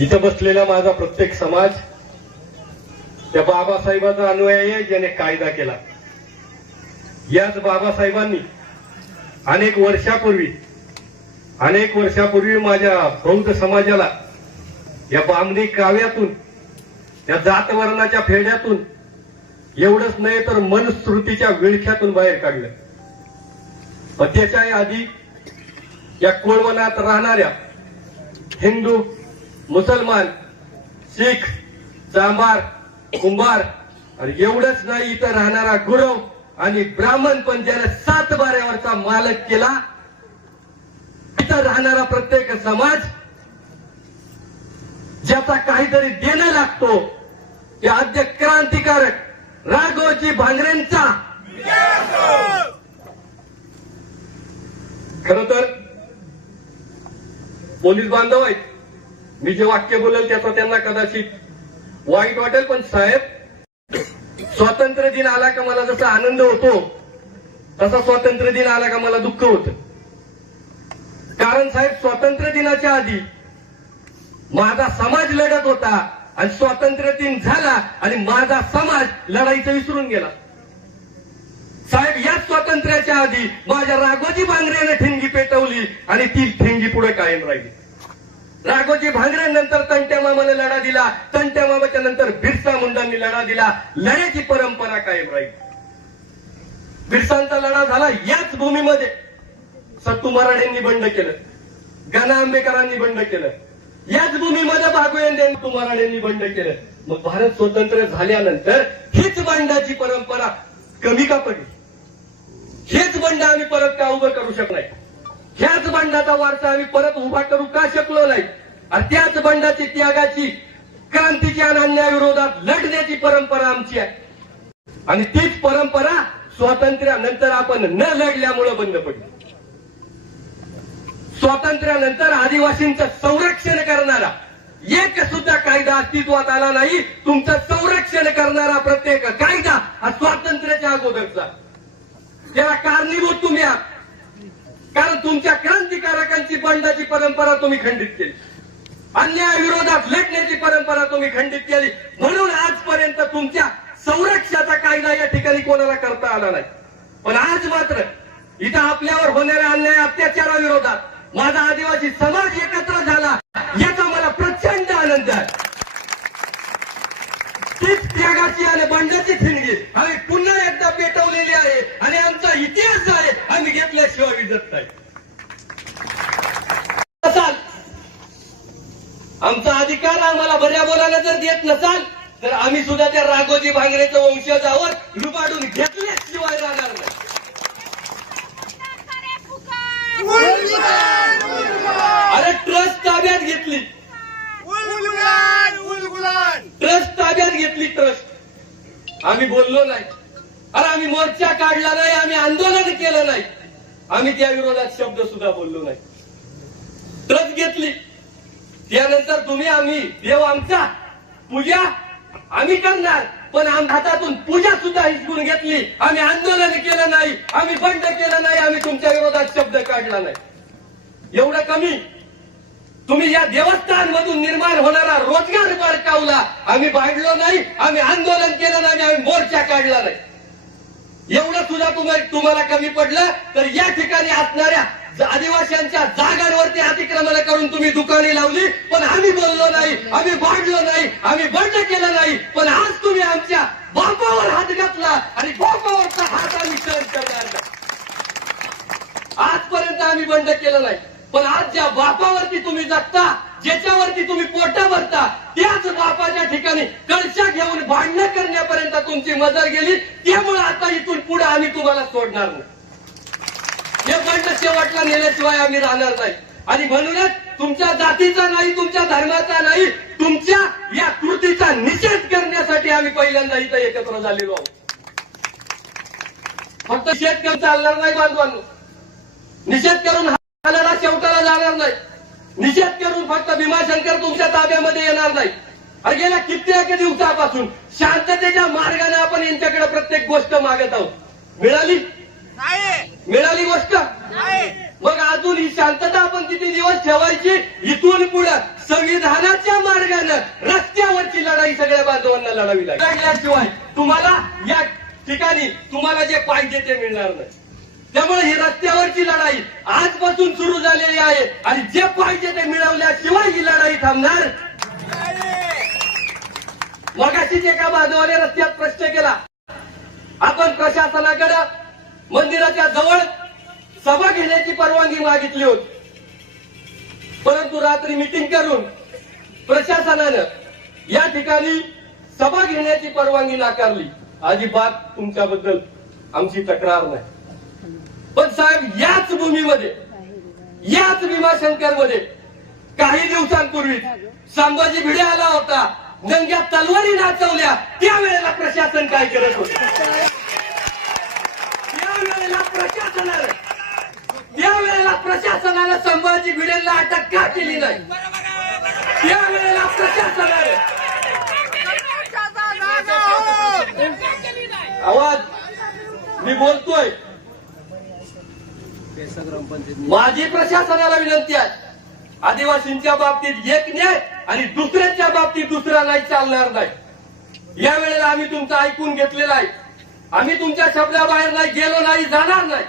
इथं बसलेला माझा प्रत्येक समाज त्या बाबासाहेबांचा अनुयायी आहे ज्याने कायदा केला. याच बाबासाहेबांनी अनेक वर्षापूर्वी अनेक वर्षापूर्वी माझ्या बौद्ध समाजाला या बामणी काव्यातून या जातवर्णाच्या फेड्यातून एवढंच नाही तर मनस्मृतीच्या विळख्यातून बाहेर काढलं. त्याच्याही आधी या कोळवनात राहणाऱ्या हिंदू मुसलमान शीख चांभार कुंभार आणि एवढंच नाही इथं राहणारा गुरव आणि ब्राह्मण पण ज्याने सात बाऱ्यावरचा मालक केला इथं राहणारा प्रत्येक समाज ज्याचा काहीतरी देणं लागतो ते आद्य क्रांतिकारक राघोजी भांगरेंचा. खर तर पोलीस बांधव आहेत. मी जे वाक्य बोलेल त्याचा त्यांना कदाचित वाईट वाटेल पण साहेब स्वातंत्र्य दिन आला का मला जसा आनंद होतो तसा स्वातंत्र्य दिन आला का मला दुःख होत. कारण साहेब स्वातंत्र्य दिनाच्या आधी माझा समाज लढत होता आणि स्वातंत्र्य दिन झाला आणि माझा समाज लढाईचं विसरून गेला. साहेब याच स्वातंत्र्याच्या आधी माझ्या राघोजी भांगरेने ठिणगी पेटवली आणि ती ठिणगी पुढे कायम राहिली. राघोजी भांगरेनंतर तंट्या मामाने लढा दिला. तंट्या मामाच्या नंतर बिरसा मुंडांनी लढा दिला. लढ्याची परंपरा कायम राहील. बिरसांचा लढा झाला याच भूमीमध्ये. सत्तू मराठ्यांनी बंड केलं. गणा आंबेकरांनी बंड केलं. याच भूमीमध्ये बागुयांनी मराठ्यांनी बंड केलं. मग भारत स्वतंत्र झाल्यानंतर हीच बंडाची परंपरा कमी का पडली? हेच बंड आम्ही परत का उभं करू शकलो ह्याच बंडाचा वारसा आम्ही परत उभा करू का शकलो नाही? आणि त्याच बंडाची त्यागाची क्रांतीच्या आणि अन्यायाविरोधात लढण्याची परंपरा आमची आहे. आणि तीच परंपरा स्वातंत्र्यानंतर आपण न लढल्यामुळं बंद पडली. स्वातंत्र्यानंतर आदिवासींचं संरक्षण करणारा एक सुद्धा कायदा अस्तित्वात आला नाही. तुमचं संरक्षण करणारा प्रत्येक कायदा हा स्वातंत्र्याच्या अगोदरचा. त्याला कारणीभूत तुम्ही आहात. कारण तुमच्या क्रांतिकारकांची बंडाची परंपरा तुम्ही खंडित केली. अन्यायाविरोधात लढण्याची परंपरा तुम्ही खंडित केली. म्हणून आजपर्यंत तुमच्या संरक्षणाचा कायदा या ठिकाणी कोणाला करता आला नाही. पण आज मात्र इथं आपल्यावर होणाऱ्या अन्याय अत्याचाराविरोधात माझा आदिवासी समाज एकत्र झाला याचा मला प्रचंड आनंद आहे. तीच त्यागाची आणि बंडाची ठिणगी आम्ही पुन्हा एकदा पेटवलेली आहे आणि आमचा इतिहास आहे आम्ही घेतल्याशिवाय विजत नाही नसाल आमचा अधिकार आम्हाला बऱ्या बोलायला जर देत नसाल तर आम्ही सुद्धा त्या राघोजी भांगरेचं वंशजावर लुबाडून घेतल्याशिवाय राहणार नाही. अरे ट्रस्ट ताब्यात घेतली. ट्रस्ट ताब्यात घेतली ट्रस्ट आम्ही बोललो नाही. अरे आम्ही मोर्चा काढला नाही आम्ही आंदोलन केलं नाही. आम्ही त्या विरोधात शब्द सुद्धा बोललो नाही. ट्रस्ट घेतली. त्यानंतर तुम्ही आम्ही देव आमचा पूजा आम्ही करणार. पण आम हातातून पूजा सुद्धा हिसकून घेतली. आम्ही आंदोलन केलं नाही आम्ही बंड केलं नाही आम्ही तुमच्या विरोधात शब्द काढला नाही. एवढं कमी? तुम्ही या देवस्थान मधून निर्माण होणारा रोजगार बरकावला आम्ही भांडलो नाही आम्ही आंदोलन केलं नाही आम्ही मोर्चा काढला नाही. एवढं सुद्धा तुम्हाला तुम्हाला कमी पडलं तर या ठिकाणी असणाऱ्या आदिवासींच्या जागांवरती अतिक्रमण करून तुम्ही दुकाने लावली पण आम्ही बोललो नाही आम्ही भांडलो नाही आम्ही बंड केलं नाही पण आज तुम्ही आमच्या बापावर हात घातला आणि बापावरचा हात आम्ही सहन करणार नाही. आजपर्यंत आम्ही बंड केलं नाही पण आज ज्या बापावरती तुम्ही जगता ज्याच्यावरती तुम्ही पोटा भरता त्याच बापाच्या ठिकाणी कळशा घेऊन भांडणं करण्यापर्यंत तुमची मदत गेली त्यामुळे आता इथून पुढे आम्ही तुम्हाला सोडणार नाही. बंड नेल्याशिवाय आम्ही राहणार नाही. आणि म्हणूनच तुमच्या जातीचा नाही तुमच्या धर्माचा नाही तुमच्या या कृतीचा निषेध करण्यासाठी आम्ही पहिल्यांदा इथं एकत्र झालेलो आहोत. फक्त शेतकरी चालणार नाही बांधवांनो. निषेध करून हालाला शेवटाला जाणार नाही. निषेध करून फक्त भीमाशंकर तुमच्या ताब्यामध्ये येणार नाही. अरे गेल्या कित्येक दिवसापासून शांततेच्या मार्गाने आपण यांच्याकडे प्रत्येक गोष्ट मागत आहोत. मिळाली? नाही. मिळाली गोष्ट? मग अजून ही शांतता आपण किती दिवस ठेवायची? इथून पुढे संविधानाच्या मार्गानं रस्त्यावरची लढाई सगळ्या बांधवांना लढावी लागल्याशिवाय तुम्हाला या ठिकाणी तुम्हाला जे पाहिजे ते मिळणार नाही. त्यामुळे ही रस्त्यावरची लढाई आजपासून सुरू झालेली आहे आणि जे पाहिजे ते मिळवल्याशिवाय ही लढाई थांबणार मगाशीच एका बांधवाने रस्त्यात प्रश्न केला. आपण प्रशासनाकडे मंदिराच्या जवळ सभा घेण्याची परवानगी मागितली होती. परंतु रात्री मिटिंग करून प्रशासनानं या ठिकाणी सभा घेण्याची परवानगी नाकारली. अजिबात तुमच्याबद्दल आमची तक्रार नाही. पण साहेब याच भूमीमध्ये याच भीमाशंकरमध्ये काही दिवसांपूर्वी संभाजी भिडे आला होता. दंग्या तलवारी नाचवल्या. त्यावेळेला प्रशासन काय करत होते? प्रशासनाला. त्यावेळेला प्रशासनाला संभाजी भिडेला अटक का केली नाही? त्यावेळेला प्रशासनानं आवाज मी बोलतोय. माझी प्रशासनाला विनंती आहे. आदिवासींच्या बाबतीत एक न्याय आणि दुसऱ्याच्या बाबतीत दुसरा नाही चालणार नाही. या वेळेला आम्ही तुमचं ऐकून घेतलेलं आहे. आम्ही तुमच्या शब्दाबाहेर नाही गेलो नाही जाणार नाही.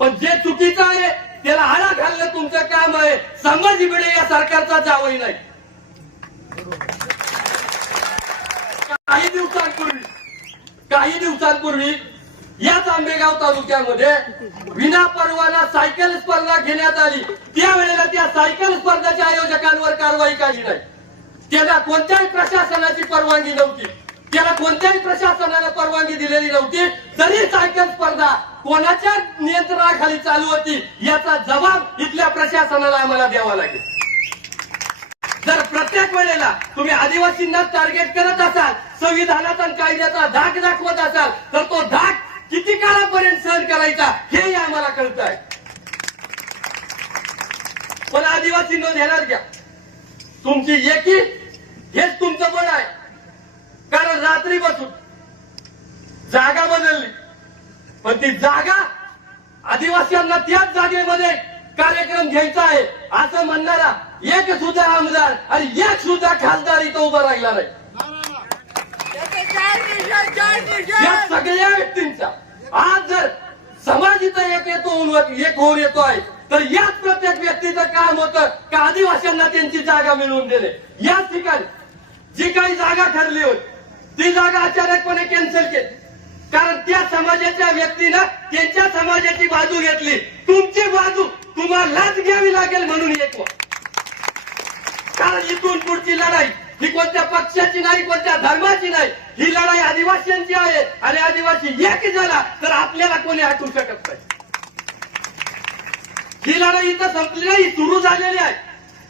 पण जे चुकीचं आहे त्याला आळा घालणं तुमचं काम आहे. संभाजी भिडे या सरकारचा जावही नाही. काही दिवसांपूर्वी काही दिवसांपूर्वी याच आंबेगाव तालुक्यामध्ये विना परवाना सायकल स्पर्धा घेण्यात आली. त्यावेळेला त्या सायकल स्पर्धेच्या आयोजकांवर कारवाई काही नाही. त्याला कोणत्याही प्रशासनाची परवानगी नव्हती. त्याला कोणत्याही प्रशासनानं परवानगी दिलेली नव्हती. तरी सायकल स्पर्धा कोणाच्या नियंत्रणाखाली चालू होती याचा जबाब इथल्या प्रशासनाला आम्हाला द्यावा लागेल. जर प्रत्येक वेळेला तुम्ही आदिवासींना टार्गेट करत असाल संविधानाचा आणि कायद्याचा धाक दाखवत असाल तर तो धाक किती काळापर्यंत सहन करायचा हेही आम्हाला कळत आहे पण आदिवासी नोंद घेणार घ्या तुमची एकी हेच तुमचं बळ आहे. रात्री बसून जागा बदलली. पण ती जागा आदिवासींना त्याच जागेमध्ये कार्यक्रम घ्यायचा आहे असं म्हणणारा एक सुद्धा आमदार आणि एक सुद्धा खासदार इथं उभा राहिला नाही. या सगळ्या व्यक्तींचा आज जर समाज इथं एक येतो एक होऊन येतो आहे तर याच प्रत्येक व्यक्तीचं काम होतं का आदिवासींना त्यांची जागा मिळवून दिले याच ठिकाणी जी काही जागा ठरली होती ती जागा अचानकपणे कॅन्सल केली. कारण त्या समाजाच्या व्यक्तीनं त्यांच्या समाजाची बाजू घेतली. तुमची बाजू तुम्हालाच घ्यावी लागेल म्हणून येतो कारण इथून पुढची लढाई ही कोणत्या पक्षाची नाही कोणत्या धर्माची नाही. ही लढाई आदिवासींची आहे. आणि आदिवासी एक झाला तर आपल्याला कोणी हटवू शकत नाही. ही लढाई इथं संपली नाही सुरू झालेली आहे.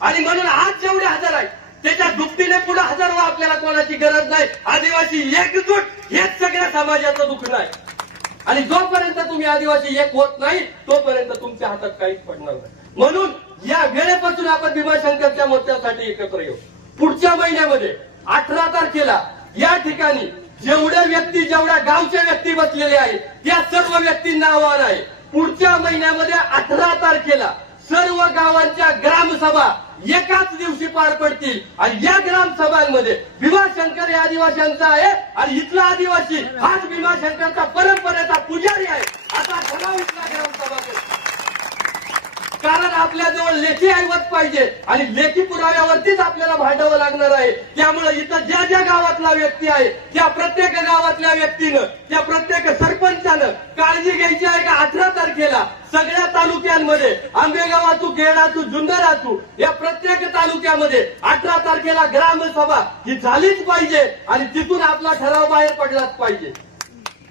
आणि म्हणून आज जेवढे हजर आहे त्याच्या दुपटीने पुढे हजारो आपल्याला कोणाची गरज नाही. आदिवासी एकजूट हेच सगळ्या समाजाचं दुखणं आहे. आणि जोपर्यंत तुम्ही आदिवासी एक होत नाही तोपर्यंत तुमच्या हातात काहीच पडणार नाही. म्हणून या वेळेपासून आपण भीमाशंकरच्या मोर्चासाठी एकत्र येऊ. पुढच्या महिन्यामध्ये अठरा तारखेला या ठिकाणी जेवढ्या व्यक्ती जेवढ्या गावच्या व्यक्ती बसलेल्या आहेत त्या सर्व व्यक्तींना आव्हान आहे. पुढच्या महिन्यामध्ये अठरा तारखेला सर्व गावांच्या ग्रामसभा एकाच दिवशी पार पडतील. आणि या ग्रामसभांमध्ये भीमाशंकर हे आदिवासींचा आहे आणि इथला आदिवासी हाच भीमाशंकरचा परंपरेचा पुजारी आहे. असा ठराव इथला ग्रामसभा कारण आपल्याजवळ लेखी ऐवत पाहिजे आणि लेखी पुराव्यावरतीच आपल्याला भांडावं लागणार आहे. त्यामुळे इथं ज्या ज्या गावातला व्यक्ती आहे त्या प्रत्येक गावातल्या व्यक्तीनं त्या प्रत्येक सरपंचानं काळजी घ्यायची आहे का? अठरा केला सगळ्या तालुक्यांमध्ये. आंबेगाव तू गेडा तू जुन्नर तू या प्रत्येक तालुक्यामध्ये अठरा तारखेला ग्रामसभा ही झालीच पाहिजे आणि तिथून आपला ठराव बाहेर पडलाच पाहिजे.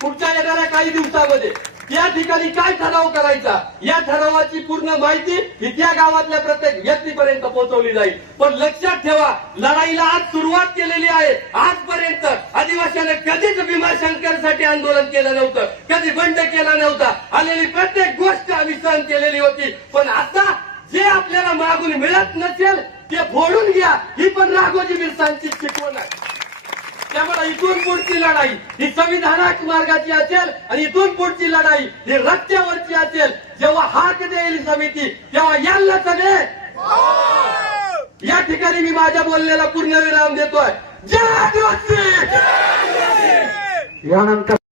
पुढच्या येणाऱ्या काही दिवसामध्ये या ठिकाणी काय ठराव करायचा? या ठरावाची पूर्ण माहिती ही त्या गावातल्या प्रत्येक व्यक्तीपर्यंत पोहोचवली जाईल. पण लक्षात ठेवा लढाईला आज सुरुवात केलेली आहे. आजपर्यंत आदिवासीने कधीच भीमाशंकरसाठी आंदोलन केलं नव्हतं. कधी बंड केला नव्हता. आलेली प्रत्येक गोष्ट आम्ही सहन केलेली होती. पण आता जे आपल्याला मागून मिळत नसेल ते फोडून घ्या. ही पण राघोजी बिरसांची शिकवण आहे. त्यामुळे इथून पुढची लढाई ही संविधानाक मार्गाची असेल आणि इथून पुढची लढाई ही रस्त्यावरची असेल. जेव्हा हाक देईल समिती तेव्हा यांना सगळे. या ठिकाणी मी माझ्या बोलण्याला पूर्ण विराम देतोय. जय आदिवासी! यानंतर